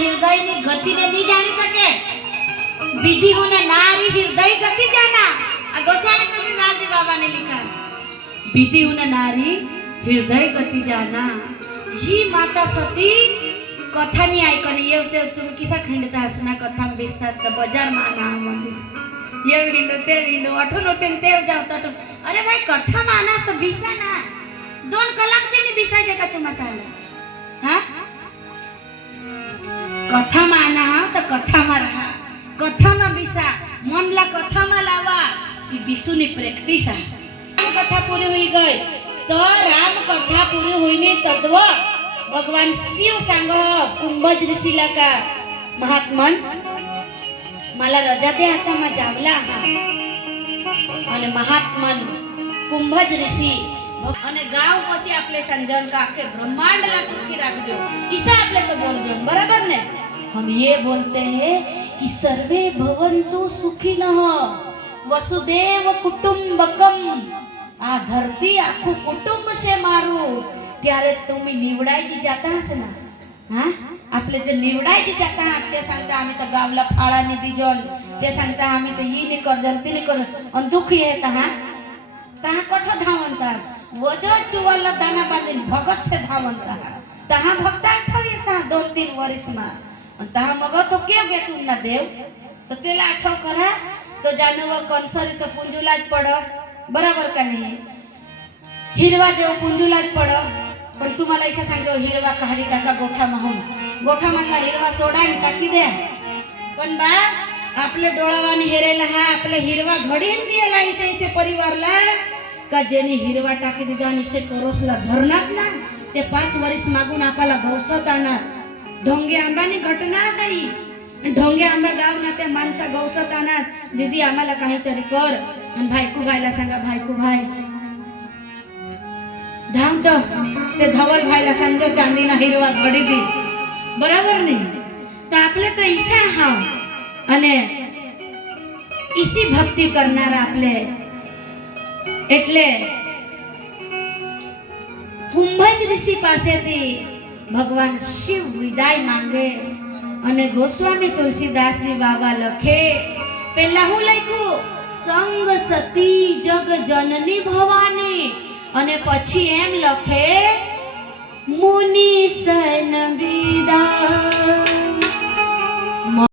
हृदयनी गतिने नहीं जानी सके। विधि होने नारी हृदय गति जाना। गोस्वामी तुलसीदास जी बाबा ने लिखा, विधि होने नारी हृदय गति जाना। ही माता सती कथा नहीं आई करी ये तुम्ही किसा खंडता असना कथा बेचतात तर बाजार माना म्हणलीस ये विंडो आठवण उठेन ते जावता अरे भाई कथा माना तो बिसा ना 2 कलाक भी नहीं बिसायचे का तुम्हा सांगा हा कथा माना तो कथा मा रहा कथा मा बिसा मनला कथा मा लावा ही बिसुनी प्रैक्टिस आहे कथा पूरी हुई गई तो राम कथा पूरी हुई नहीं तत्व भगवान शिव सांग कुंभज ऋषीला का महात्मन मला रजा दे आता मा जावला हा અને महात्मन कुंभज ऋषि અને गाव પછી आपले संजन का आखे ब्रह्मांडला सुखी राखજો ईसा आपले तो बोलजो बराबर ने हम ये बोलते हैं कि सर्वे भवन्तु सुखिनः वसुदेव कुटुंबकम आ धरती आखू कुटुंब से मारू त्यारे तुम्ही निवडायची जाता हस ना हा आपले जे निवडायची जाता हा ते सांगता आम्ही तर गावला फाळा निधी जोन ते सांगता आम्ही तर ही नाही कर जनती नाही कर अन दुखी येत हा तहा कठो धावंता वजो टुवाला दाना बांधून भगत से धावंता तहा भक्त आठव येता 2-3 वर्ष मा तहा मग तो के गे तुमना देव तो तेला आठव करा तो जानव कंसरी तो पुंजुलाज पडो बराबर का नाही हिरवा देव पुंजुलाज पडो पण तुम्हाला ऐसा सांगतो हिरवा काढी टाका गोठा माहून गोठा म्हणला हिरवा सोडा आणि टाकी द्या पण बा आपले डोळावानी हेरेला हा आपले हिरवा घडीन दिला इसे परिवारला का जेनी हिरवा टाकी दिदा आणि इसे करोसला धरणात ना ते 5 वर्ष मागून आपला गौसत आणणार ढोंगे आंबानी घटना काही ढोंगे आंबा गाव ना त्या माणसा गौसत आणणार दीदी आम्हाला काहीतरी कर आणि भाईकू भाईला सांगा भाईकू भाई धाम तो ते धवल भाईला सांगतो चांदीना हिरवा घडी दी बराबर नहीं तो आपले तो ईसा हाव અને ઈસી ભક્તિ કરનારા આપલે એટલે કુંભજ ઋષિ પાસેથી ભગવાન શિવ વિદાય માંગે અને ગોસ્વામી તુલસીદાસજી બાબા લખે પહેલા હું લખ્યું સંગ સતી જગ જનની ભવાની અને પછી એમ લખે મુનિ સન વિદા